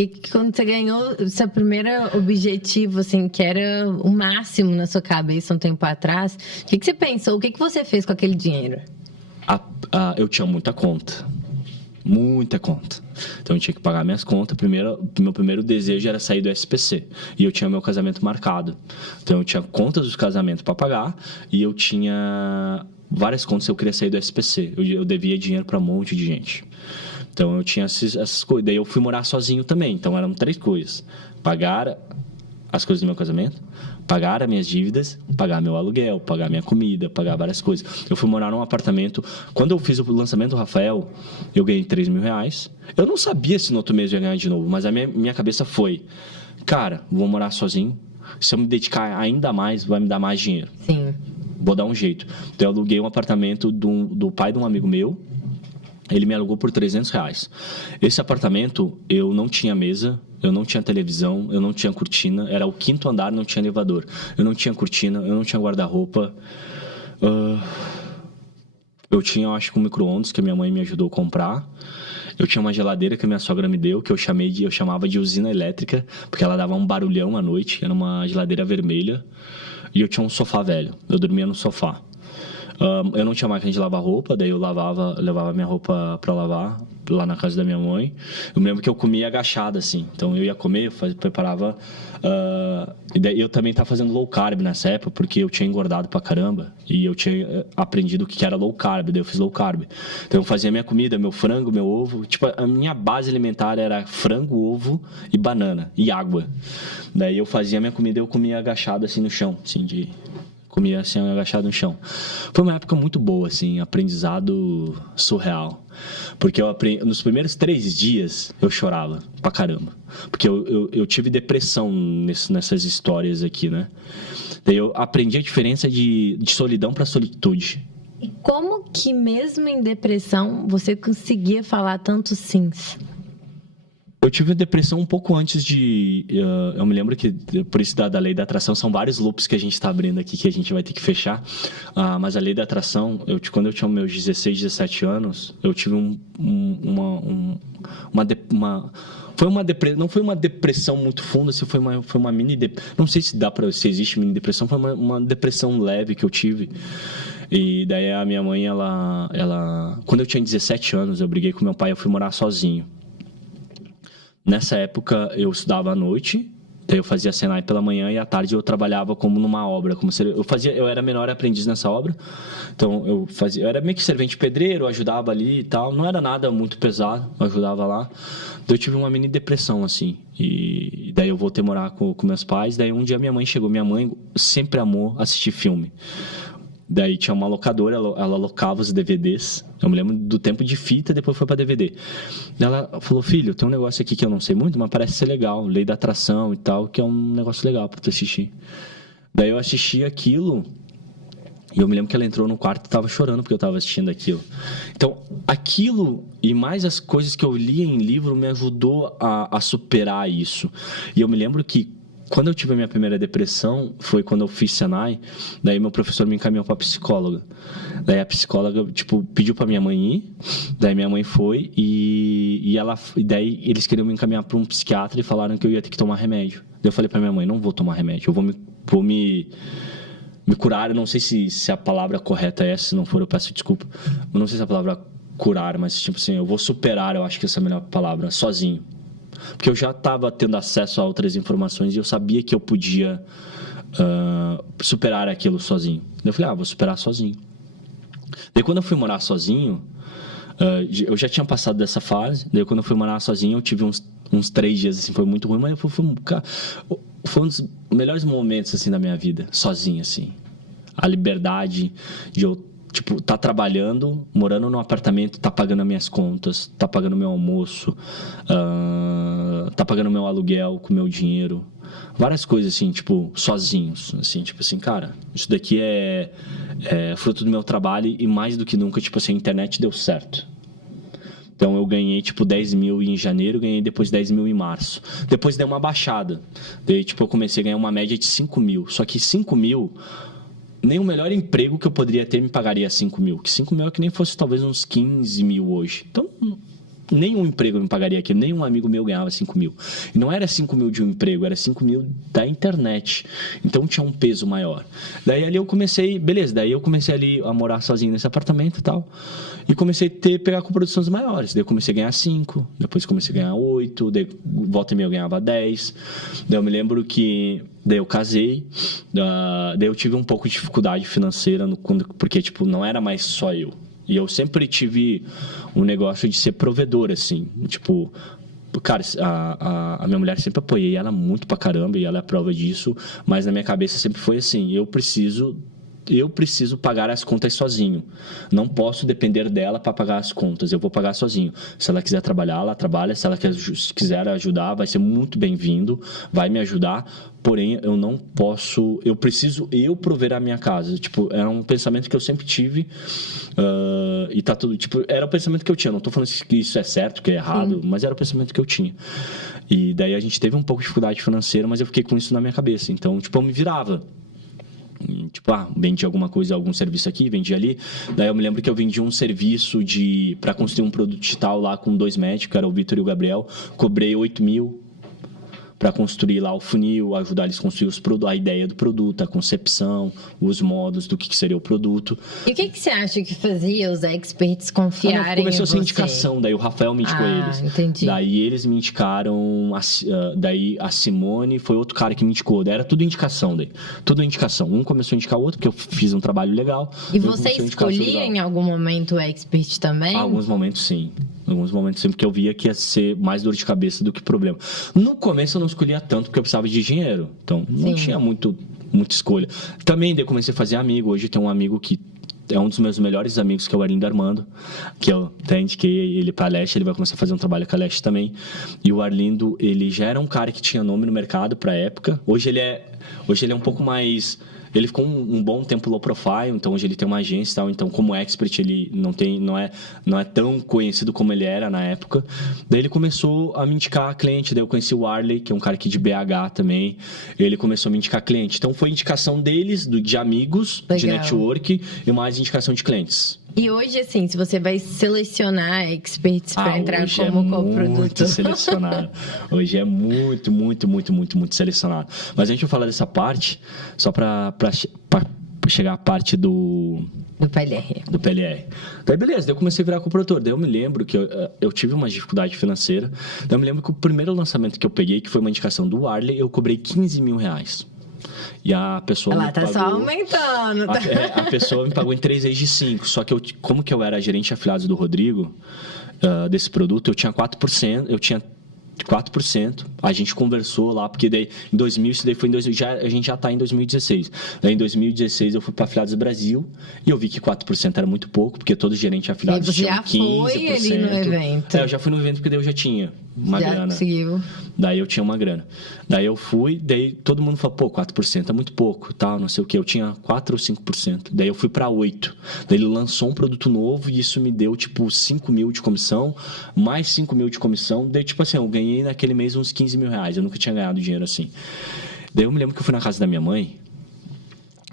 E quando você ganhou o seu primeiro objetivo, assim, que era o máximo na sua cabeça um tempo atrás, o que você pensou? O que você fez com aquele dinheiro? Eu tinha muita conta. Muita conta. Então eu tinha que pagar minhas contas. Meu primeiro desejo era sair do SPC. E eu tinha meu casamento marcado. Então eu tinha contas dos casamentos para pagar. E eu tinha várias contas se eu queria sair do SPC. Eu devia dinheiro para um monte de gente. Então eu tinha essas coisas. Daí eu fui morar sozinho também. Então eram 3 coisas: pagar as coisas do meu casamento, pagar as minhas dívidas, pagar meu aluguel, pagar minha comida, pagar várias coisas. Eu fui morar num apartamento. Quando eu fiz o lançamento do Rafael, eu ganhei R$3.000. Eu não sabia se no outro mês eu ia ganhar de novo, mas a minha cabeça foi: cara, vou morar sozinho. Se eu me dedicar ainda mais, vai me dar mais dinheiro. Sim. Vou dar um jeito. Então eu aluguei um apartamento do pai de um amigo meu. Ele me alugou por R$300. Esse apartamento, eu não tinha mesa, eu não tinha televisão, eu não tinha cortina. Era o 5º andar, não tinha elevador. Eu não tinha cortina, eu não tinha guarda-roupa. Eu tinha, eu acho, um micro-ondas que a minha mãe me ajudou a comprar. Eu tinha uma geladeira que a minha sogra me deu, que eu chamava de usina elétrica, porque ela dava um barulhão à noite. Era uma geladeira vermelha. E eu tinha um sofá velho. Eu dormia no sofá. Eu não tinha máquina de lavar roupa, daí eu levava minha roupa para lavar lá na casa da minha mãe. Eu me lembro que eu comia agachado, assim. Então eu ia comer, preparava. E daí eu também estava fazendo low carb nessa época, porque eu tinha engordado pra caramba. E eu tinha aprendido o que era low carb, daí eu fiz low carb. Então eu fazia minha comida, meu frango, meu ovo. Tipo, a minha base alimentar era frango, ovo e banana e água. Daí eu fazia minha comida e eu comia agachado, assim, no chão, assim, comia assim, agachado no chão. Foi uma época muito boa, assim, aprendizado surreal. Porque nos primeiros 3 dias eu chorava pra caramba. Porque eu tive depressão nessas histórias aqui, né? Daí eu aprendi a diferença de solidão pra solitude. E como que mesmo em depressão você conseguia falar tantos sims? Eu tive depressão um pouco antes de... eu me lembro que, por isso da lei da atração, são vários loops que a gente está abrindo aqui que a gente vai ter que fechar. Mas a lei da atração, quando eu tinha meus 16, 17 anos, eu tive não foi uma depressão muito funda, assim, foi uma mini depressão. Não sei se existe mini depressão, foi uma depressão leve que eu tive. E daí a minha mãe, quando eu tinha 17 anos, eu briguei com meu pai e eu fui morar sozinho. Nessa época eu estudava à noite, daí eu fazia Senai pela manhã e à tarde eu trabalhava como numa obra, eu era menor aprendiz nessa obra. Então eu era meio que servente pedreiro, eu ajudava ali e tal, não era nada muito pesado, eu ajudava lá. Daí eu tive uma mini depressão assim, e daí eu voltei a morar com meus pais. Daí um dia minha mãe sempre amou assistir filme. Daí tinha uma locadora, ela alocava os DVDs. Eu me lembro do tempo de fita, depois foi para DVD. Ela falou: filho, tem um negócio aqui que eu não sei muito, mas parece ser legal. Lei da atração e tal, que é um negócio legal para tu assistir. Daí eu assisti aquilo e eu me lembro que ela entrou no quarto e tava chorando porque eu tava assistindo aquilo. Então, aquilo e mais as coisas que eu lia em livro me ajudou a superar isso. E eu me lembro que quando eu tive a minha primeira depressão, foi quando eu fiz Senai. Daí meu professor me encaminhou para psicóloga. Daí a psicóloga, pediu para minha mãe ir. Daí minha mãe foi e daí eles queriam me encaminhar para um psiquiatra e falaram que eu ia ter que tomar remédio. Daí eu falei para minha mãe: não vou tomar remédio, eu vou me curar. Eu não sei se a palavra correta é essa, se não for eu peço desculpa. Eu não sei se a palavra curar, mas tipo assim, eu vou superar, eu acho que essa é a melhor palavra, sozinho. Porque eu já estava tendo acesso a outras informações e eu sabia que eu podia superar aquilo sozinho. Eu falei: vou superar sozinho. Daí quando eu fui morar sozinho, eu já tinha passado dessa fase. Daí quando eu fui morar sozinho, eu tive uns 3 dias, assim, foi muito ruim, mas foi um dos melhores momentos, assim, da minha vida, sozinho, assim. A liberdade de eu tá trabalhando, morando num apartamento, tá pagando as minhas contas, tá pagando meu almoço, tá pagando meu aluguel com meu dinheiro, várias coisas assim, sozinhos, assim, cara, isso daqui é fruto do meu trabalho e mais do que nunca, a internet deu certo. Então eu ganhei 10 mil em janeiro, ganhei depois 10 mil em março. Depois deu uma baixada, daí eu comecei a ganhar uma média de 5 mil, só que 5 mil... nem o melhor emprego que eu poderia ter me pagaria 5 mil. Que 5 mil é que nem fosse talvez uns 15 mil hoje. Então, nenhum emprego me pagaria aquilo, nenhum amigo meu ganhava 5 mil. E não era 5 mil de um emprego, era 5 mil da internet. Então tinha um peso maior. Daí ali eu comecei, beleza, daí eu comecei ali a morar sozinho nesse apartamento e tal. E comecei a pegar com produções maiores. Daí eu comecei a ganhar 5, depois comecei a ganhar 8, daí volta e meia eu ganhava 10. Daí eu me lembro que daí eu casei, daí eu tive um pouco de dificuldade financeira, porque tipo, não era mais só eu. E eu sempre tive um negócio de ser provedor, assim. Tipo, cara, a minha mulher sempre apoiei ela muito pra caramba e ela é a prova disso. Mas na minha cabeça sempre foi assim, eu preciso pagar as contas sozinho. Não posso depender dela para pagar as contas. Eu vou pagar sozinho. Se ela quiser trabalhar, ela trabalha. Se ela quiser ajudar, vai ser muito bem-vindo. Vai me ajudar. Porém, eu não posso... Eu preciso prover a minha casa. Tipo, era um pensamento que eu sempre tive. E tá tudo... Tipo, era o pensamento que eu tinha. Não tô falando que isso é certo, que é errado. Mas era o pensamento que eu tinha. E daí a gente teve um pouco de dificuldade financeira, mas eu fiquei com isso na minha cabeça. Então, tipo, eu me virava. Tipo, vendi alguma coisa, algum serviço aqui, vendi ali. Daí eu me lembro que eu vendi um serviço para construir um produto digital lá com 2 médicos, era o Vitor e o Gabriel. Cobrei 8 mil para construir lá o funil, ajudar eles a construir a ideia do produto, a concepção, os modos do que seria o produto. E o que você acha que fazia os experts confiarem em você? Começou a ser indicação, daí o Rafael me indicou eles. Entendi. Daí eles me indicaram, daí a Simone foi outro cara que me indicou, daí era tudo indicação daí. Tudo indicação. Um começou a indicar o outro, porque eu fiz um trabalho legal. E você escolhia em algum momento o expert também? Alguns momentos sim. Alguns momentos sempre que eu via que ia ser mais dor de cabeça do que problema. No começo eu não escolhia tanto porque eu precisava de dinheiro. Então não tinha muita escolha. Também daí eu comecei a fazer amigo. Hoje tem um amigo que é um dos meus melhores amigos, que é o Arlindo Armando, que eu até indiquei ele para a Leste. Ele vai começar a fazer um trabalho com a Leste também. E o Arlindo, ele já era um cara que tinha nome no mercado para a época. Hoje ele é um pouco mais... Ele ficou um bom tempo low profile, então hoje ele tem uma agência e tal, então como expert ele não é tão conhecido como ele era na época. Daí ele começou a me indicar cliente, daí eu conheci o Arley, que é um cara aqui de BH também, ele começou a me indicar cliente. Então foi indicação deles, de amigos, de network e mais indicação de clientes. E hoje, assim, se você vai selecionar experts para entrar como coprodutor... Muito selecionado. Hoje é muito, muito, muito, muito, muito selecionado. Mas a gente vai falar dessa parte só para chegar à parte do PLR. Do PLR. Daí, beleza, daí eu comecei a virar coprodutor. Daí eu me lembro que eu tive uma dificuldade financeira. Daí eu me lembro que o primeiro lançamento que eu peguei, que foi uma indicação do Arley, eu cobrei 15 mil reais. E a pessoa me pagou... só aumentando. Tá? A pessoa me pagou em 3 vezes de 5. Só que como que eu era gerente de afiliados do Rodrigo, desse produto, eu tinha 4%. Eu tinha 4%. A gente conversou lá, porque daí em 2000, isso daí foi em 2000, a gente já está em 2016. Daí em 2016 eu fui para Afiliados Brasil e eu vi que 4% era muito pouco, porque todo gerente de afiliados tinha 15%. E você já foi ali no evento? Eu já fui no evento porque daí eu já tinha uma grana. Conseguiu. Daí eu tinha uma grana. Daí eu fui, daí todo mundo falou, 4% é muito pouco, tal, não sei o que. Eu tinha 4 ou 5%. Daí eu fui para 8%. Daí ele lançou um produto novo e isso me deu, 5 mil de comissão, mais 5 mil de comissão. Daí, assim, eu ganhei naquele mês uns 15 mil reais. Eu nunca tinha ganhado dinheiro assim. Daí eu me lembro que eu fui na casa da minha mãe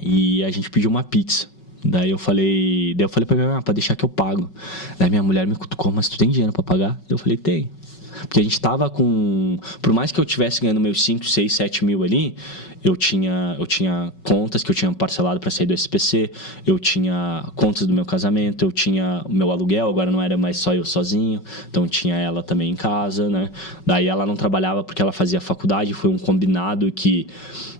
e a gente pediu uma pizza. Daí eu falei pra minha mãe, pra deixar que eu pago. Daí minha mulher me cutucou, mas tu tem dinheiro pra pagar? Eu falei, tem. Porque a gente tava com... Por mais que eu tivesse ganhando meus 5, 6, 7 mil ali, eu tinha contas que eu tinha parcelado para sair do SPC, eu tinha contas do meu casamento, eu tinha o meu aluguel, agora não era mais só eu sozinho, então tinha ela também em casa, né? Daí ela não trabalhava porque ela fazia faculdade, foi um combinado que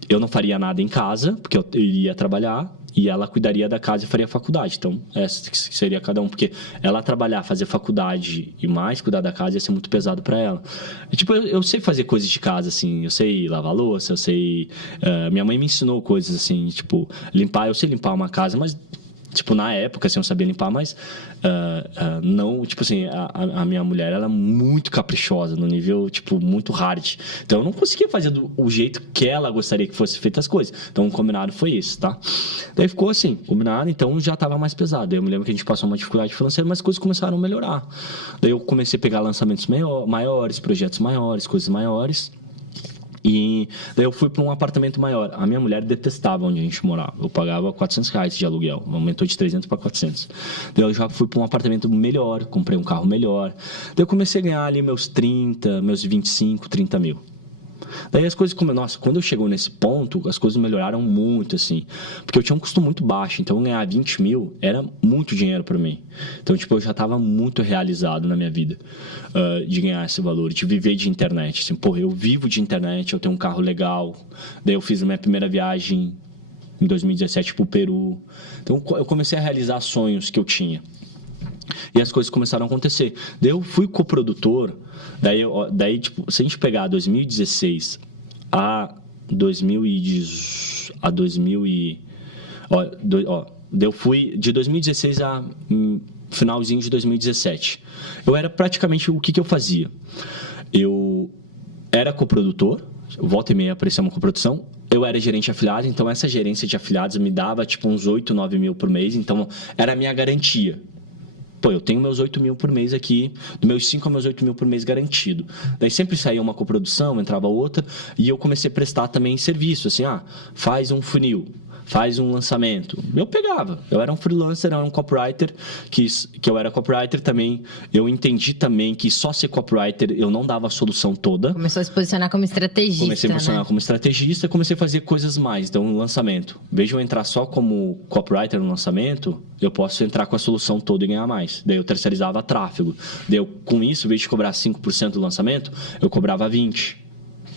eu não faria nada em casa, porque eu iria trabalhar, e ela cuidaria da casa e faria faculdade. Então, essa seria cada um. Porque ela trabalhar, fazer faculdade e mais cuidar da casa ia ser muito pesado para ela. Eu sei fazer coisas de casa, assim. Eu sei lavar louça, eu sei... minha mãe me ensinou coisas, assim, limpar. Eu sei limpar uma casa, mas... na época, assim, eu sabia limpar, mas não, a minha mulher, ela é muito caprichosa, no nível, muito hard. Então, eu não conseguia fazer o jeito que ela gostaria que fosse feita as coisas. Então, o combinado foi esse, tá? Daí ficou assim, combinado, então já estava mais pesado. Daí eu me lembro que a gente passou uma dificuldade financeira, mas as coisas começaram a melhorar. Daí eu comecei a pegar lançamentos maiores, projetos maiores, coisas maiores. E daí eu fui para um apartamento maior. A minha mulher detestava onde a gente morava. Eu pagava R$400 de aluguel. Aumentou de 300 para 400. Daí eu já fui para um apartamento melhor, comprei um carro melhor. Daí eu comecei a ganhar ali meus 30, meus 25, 30 mil. Daí as coisas nossa, quando eu chegou nesse ponto, as coisas melhoraram muito, assim. Porque eu tinha um custo muito baixo, então ganhar 20 mil era muito dinheiro para mim. Então, tipo, eu já estava muito realizado na minha vida de ganhar esse valor, de viver de internet. Assim, pô, eu vivo de internet, eu tenho um carro legal. Daí eu fiz a minha primeira viagem em 2017 pro Peru. Então, eu comecei a realizar sonhos que eu tinha. E as coisas começaram a acontecer. Daí eu fui coprodutor. Daí tipo, se a gente pegar 2016 a 2000 e... eu fui de 2016 a finalzinho de 2017. Eu era praticamente... O que eu fazia? Eu era coprodutor. Volta e meia aparecia uma coprodução. Eu era gerente de afiliados, então essa gerência de afiliados me dava tipo uns 8, 9 mil por mês. Então era a minha garantia. Pô, eu tenho meus 8 mil por mês aqui, dos meus 5 a meus 8 mil por mês garantido. Daí sempre saía uma coprodução, entrava outra, e eu comecei a prestar também serviço, assim, faz um funil, faz um lançamento. Eu pegava, eu era um freelancer, eu era um copywriter, que eu era copywriter também, eu entendi também que só ser copywriter eu não dava a solução toda. Começou a se posicionar como estrategista, Comecei a posicionar como estrategista, comecei a fazer coisas mais, então um lançamento. Em vez de eu entrar só como copywriter no lançamento, eu posso entrar com a solução toda e ganhar mais. Daí eu terceirizava tráfego. Daí eu, com isso, em vez de cobrar 5% do lançamento, eu cobrava 20%.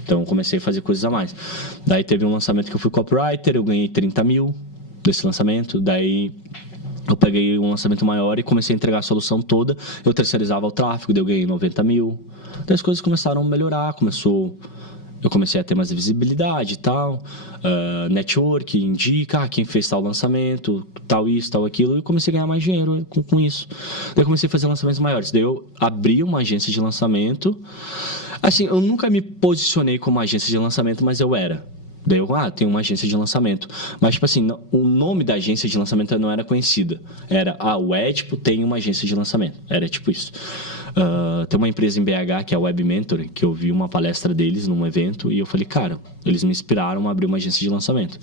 Então, eu comecei a fazer coisas a mais. Daí, teve um lançamento que eu fui copywriter, eu ganhei 30 mil desse lançamento. Daí, eu peguei um lançamento maior e comecei a entregar a solução toda. Eu terceirizava o tráfego, daí eu ganhei 90 mil. Daí, as coisas começaram a melhorar, eu comecei a ter mais visibilidade e tal, network, indica quem fez tal lançamento, tal isso, tal aquilo, e comecei a ganhar mais dinheiro com isso. Daí eu comecei a fazer lançamentos maiores. Daí eu abri uma agência de lançamento. Assim, eu nunca me posicionei como agência de lançamento, mas eu era. Daí eu, tenho uma agência de lançamento. Mas, tipo assim, o nome da agência de lançamento não era conhecida. Era, o Edipo tem uma agência de lançamento. Era tipo isso. Tem uma empresa em BH, que é a Web Mentor, que eu vi uma palestra deles num evento, e eu falei, cara, eles me inspiraram a abrir uma agência de lançamento.